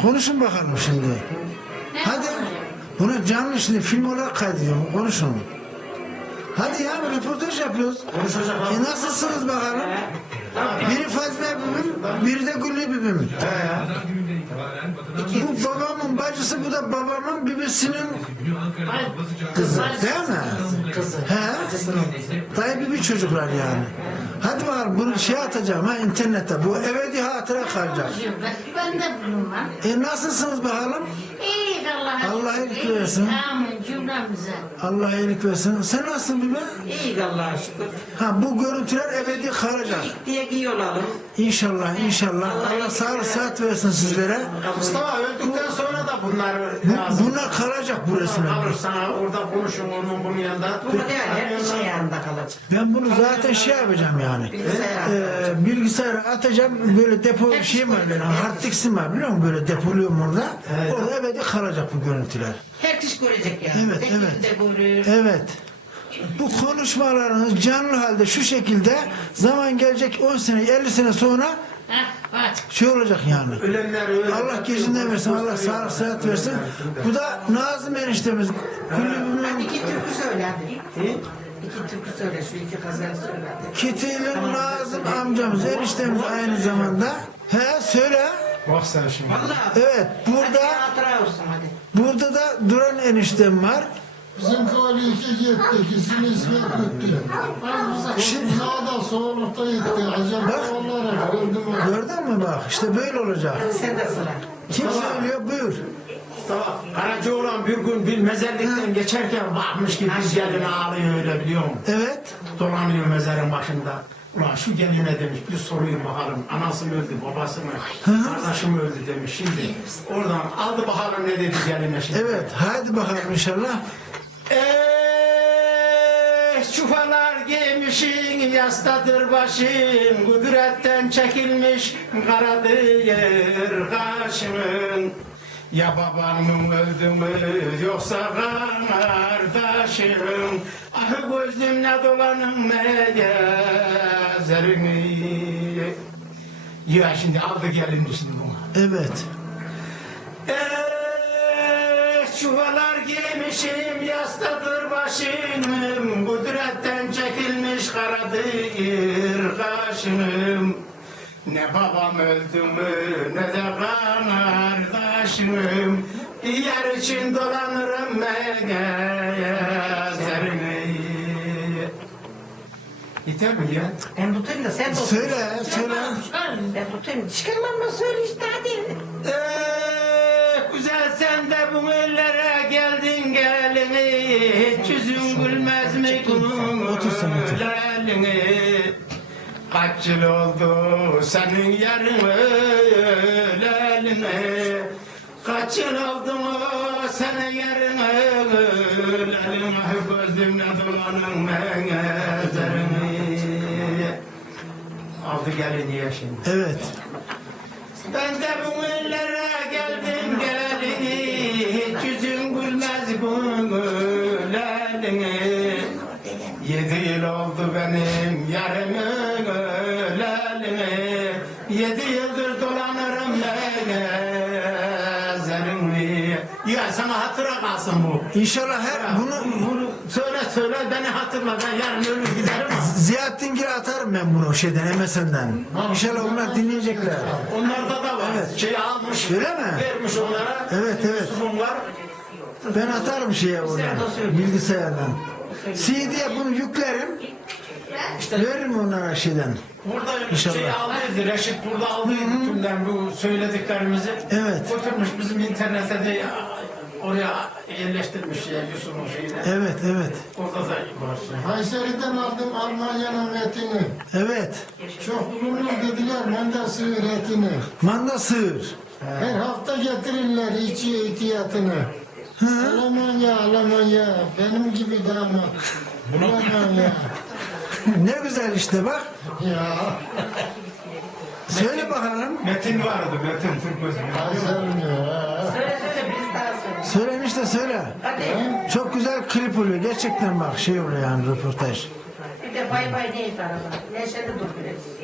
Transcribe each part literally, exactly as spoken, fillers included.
Konuşun bakalım şimdi. Hadi. Bunu canlı şimdi film olarak kaydediyorum. Konuşun. Hadi ya bir röportaj yapıyoruz. Konuşacak. E nasılsınız bakalım? Biri Fazla Bibim, biri de Güllü Bibim. Bu babamın bacısı, bu da babamın bibisinin kızı. Değil mi? Kızı. He? Dayı bibi çocuklar yani. Hadi bakalım bunu şey atacağım ha internette. Bu ebedi hatıra kalacak. Ben de bulunmam. E nasılsınız bakalım? İyi Allah'a Allah şükür. iyilik versin. Amin cümlemize. Allah iyilik versin. Sen nasılsın bibi? İyi Allah'a şükür. Ha bu görüntüler ebedi kalacak. Diye iyi olalım. İnşallah inşallah. Allah sağlık sıhhat versin sizlere. Mustafa öldükten sonra da bunlar Bu, lazım. bunlar kalacak bu resimler. Alır sana orada konuşun onun bunun yanında. Bu da her bir şey yanında kalacak. Ben bunu zaten şey yapacağım yani. Bilgisayar. Ee, bilgisayara atacağım, böyle depo şey var benim, hard disk'im var biliyor musun? Böyle depoluyorum orada. Orada ebedi kalacak bu görüntüler. Herkes görecek yani. Evet, Herkes evet. de görür. Evet. Bu konuşmalarınız canlı halde şu şekilde zaman gelecek on sene, elli sene sonra Heh, hadi. şey olacak yani. Ölenler öyle. Allah gecinden versin, Allah sağlık sıhhat versin. Bu da Nazım eniştemiz. Kulübümün Hadi iki türkü söyle hadi. İki türkü söyle, şu iki gazel söyle hadi. Kitil'in Nazım amcamız, eniştemiz aynı zamanda. He söyle. Bak sen şimdi. Vallahi. Evet Hadi burada hatıra olsun hadi. burada da Duran eniştem var. Bizim kavali iki gitti, ikisini İsmet gitti. Şimdi- Daha da soğukta gitti. Acaba Bak. olarak gördüm mü? Gördün mü bak işte böyle olacak. Hadi sen de sıra. Kim söylüyor buyur. Mustafa Karacaoğlan bir gün bir mezarlıktan geçerken bakmış ki bir gelin ağlıyor öyle biliyor musun? Evet. Dolanıyor mezarın başında. Ulan şu geline demiş bir sorayım bakalım. Anası mı öldü, babası mı, kardeşi mi öldü demiş. Şimdi oradan aldı bakalım ne dedi geline şimdi. Evet hadi bakalım inşallah. Eh çufalar giymişin yastadır başın kudretten çekilmiş karadır kaşın. Ya baban mı öldü mü yoksa kardeşim. Ah gözümle dolanın ne gezerini. Ya şimdi aldı gelin şimdi buna. Evet. Eh çuvalar giymişim yastadır başım. Kudretten çekilmiş karadır kaşım. Ne babam öldü mü ne de kardeşim. Yer için dolanırım gezerini. Yeter mi ya? Ben tutayım da sen tut. Söyle söyle. Ben tutayım. Çıkarmam söyle işte hadi. Eh, güzel sen de bu ellere geldin gelini. Hiç yüzün gülmez mi Otur sen, otur. gülelini? Kaç yıl oldu senin yarın ölelini? Kaç yıl oldu senin yarın ölelini? Gözümle dolanın mengezerini. Aldı gelin ya şimdi. Evet. Ben de bu ellere geldim gelini. Hiç yüzün gülmez gülelini. Yedi yıl oldu benim yarım ölelini. Yedi yıldır dolanırım gezerini. Ya sana hatıra kalsın bu. İnşallah her bunu Bunu söyle söyle beni hatırla ben yarın ölür giderim ama. Ziyarettingil'e atarım ben bunu şeyden M S N'den. İnşallah onlar dinleyecekler. Onlarda da var. Evet. Şey almış. Öyle mi? Vermiş onlara. Evet, evet. Yusuf'un var. Ben atarım şeye oradan bilgisayardan. C D'ye bunu yüklerim. Veririm onlara şeyden. Burada İnşallah. şey aldıydı, Reşit burada aldıydı tümden bu söylediklerimizi. Evet. Götürmüş bizim internete de oraya yerleştirmiş ya Yusuf'un şeyine. Evet evet. Orada da var. Kayseri'den aldım Almanya'nın etini. Evet. Çok bulunur dediler manda sığır etini. Manda sığır. Her hafta getirirler içi ihtiyatını. Almanya, Almanya, benim gibi damat. Almanya. Ne güzel işte bak. Ya, Söyle bakalım. Metin vardı, Metin Türk Kayseri'nin ya. Söyle söyle biz daha söyle. Söyle işte söyle. Hadi. Çok güzel klip oluyor. Gerçekten bak şey oluyor yani röportaj. Bir de bay bay değil araba. Neşeli dur biraz.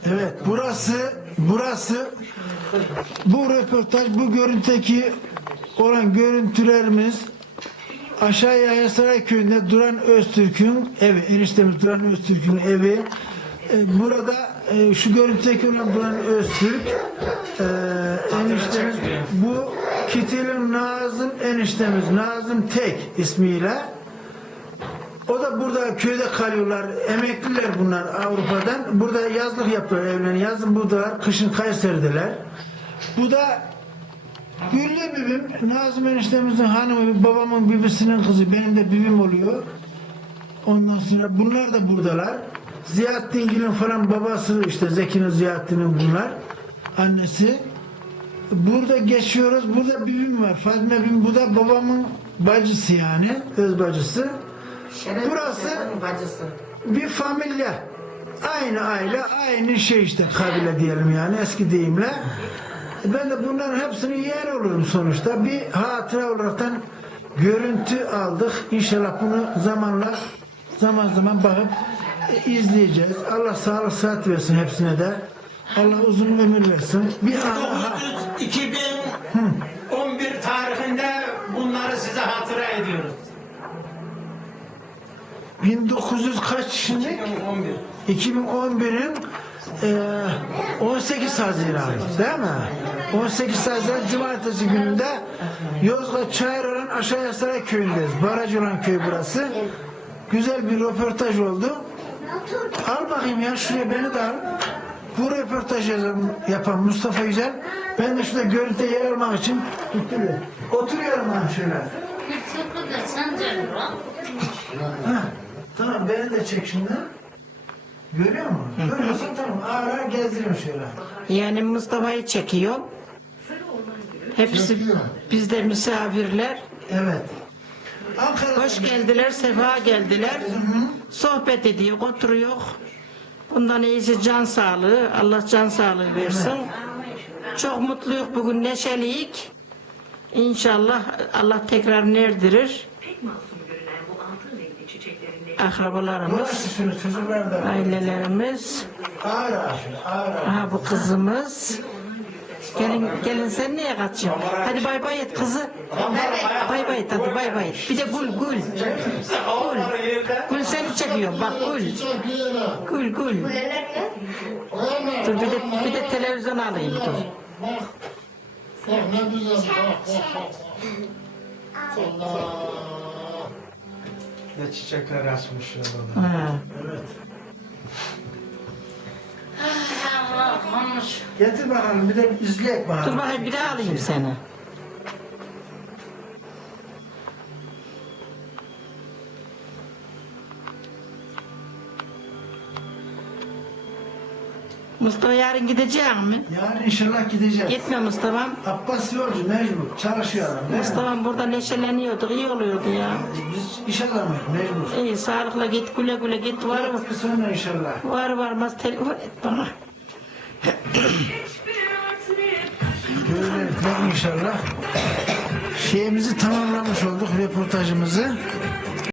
Evet, burası, burası, bu röportaj, bu görüntüdeki olan görüntülerimiz aşağıya Yasaray Köyü'nde Duran Öztürk'ün evi, eniştemiz Duran Öztürk'ün evi. Ee, Burada e, şu görüntüdeki olan Duran Öztürk, e, eniştemiz, bu Kitil'in Nazım eniştemiz, Nazım Tek ismiyle. O da burada köyde kalıyorlar. Emekliler bunlar Avrupa'dan. Burada yazlık yapıyorlar evlerini. Yazın buradalar. Kışın Kayseri'deler. Bu da Güllü bibim. Nazım eniştemizin hanımı, babamın bibisinin kızı. Benim de bibim oluyor. Ondan sonra bunlar da buradalar. Ziyaettingil'in falan babası işte Zeki'nin Ziyaettin'in bunlar. Annesi. Burada geçiyoruz. Burada bibim var. Fazme bibim. Bu da babamın bacısı yani. Öz bacısı. Şeref Burası- Hoca'nın bacısı. Bir familya. Aynı aile, aynı şey işte kabile diyelim yani eski deyimle. Ben de bunların hepsini yeğen olurum sonuçta. Bir hatıra olaraktan görüntü aldık. İnşallah bunu zamanla zaman zaman bakıp e, izleyeceğiz. Allah sağlık sıhhat versin hepsine de. Allah uzun ömür versin. Bir ana iki bin on bir tarihinde bunları size hatıra ediyoruz. bin dokuz yüz kaç şimdi? iki bin on bir. iki bin on birin e, on sekiz Haziran değil mi? on sekiz Haziran Cumartesi gününde Yozgat Çayıroğlan Aşağı Yasaray köyündeyiz. Baraj olan köy burası. Güzel bir röportaj oldu. Al bakayım ya şuraya beni de al. Bu röportajı yapan Mustafa Yücel. Ben de şurada görüntüde yer almak için oturuyorum ben şöyle. Kültürlü de Sancar var. Ha, tamam beni de çek şimdi. Görüyor musun? Görüyorsun tamam. Ağır ağır gezdiriyorum şöyle. Yani Mustafa'yı çekiyor. Hepsi bizde misafirler. Evet. Ankara'da Hoş geldiler, sefa geldiler. Sohbet ediyor, oturuyor. Bundan iyisi can sağlığı. Allah can sağlığı versin. Çok mutluyuz bugün, neşeliyik. İnşallah Allah tekrar nerdirir. Akrabalarımız, Burası şöyle çocuklar da. ailelerimiz. Ağır ağır şöyle ağır ağır. Aha bu kızımız. Gelin, gelin sen niye kaçıyorsun? Hadi bay bay et kızı. Bay bay et hadi bay bay et. Bir de gül gül. Gül. Gül seni çekiyorum bak gül. Gül gül. Dur bir de, bir de televizyon alayım dur. Bak. Bak ne güzel. Bak bak bak. Allah. Ne çiçekler açmış orada. Ha. Evet. Allah konuş. Getir bakalım bir de izleyek bakalım. Dur bakayım bir daha alayım seni. Mustafa yarın gidecek mi? Yarın inşallah gideceğiz. Gitme Mustafa'm. Abbas yolcu mecbur. Çalışıyor adam değil mi? Mustafa'm burada neşeleniyorduk, iyi oluyordu ya. Biz iş adamıyız mecbur. İyi sağlıkla git, güle güle git. Var mı? Var sonra inşallah. Var varmaz telefon et bana. Böylelikle inşallah şeyimizi tamamlamış olduk röportajımızı.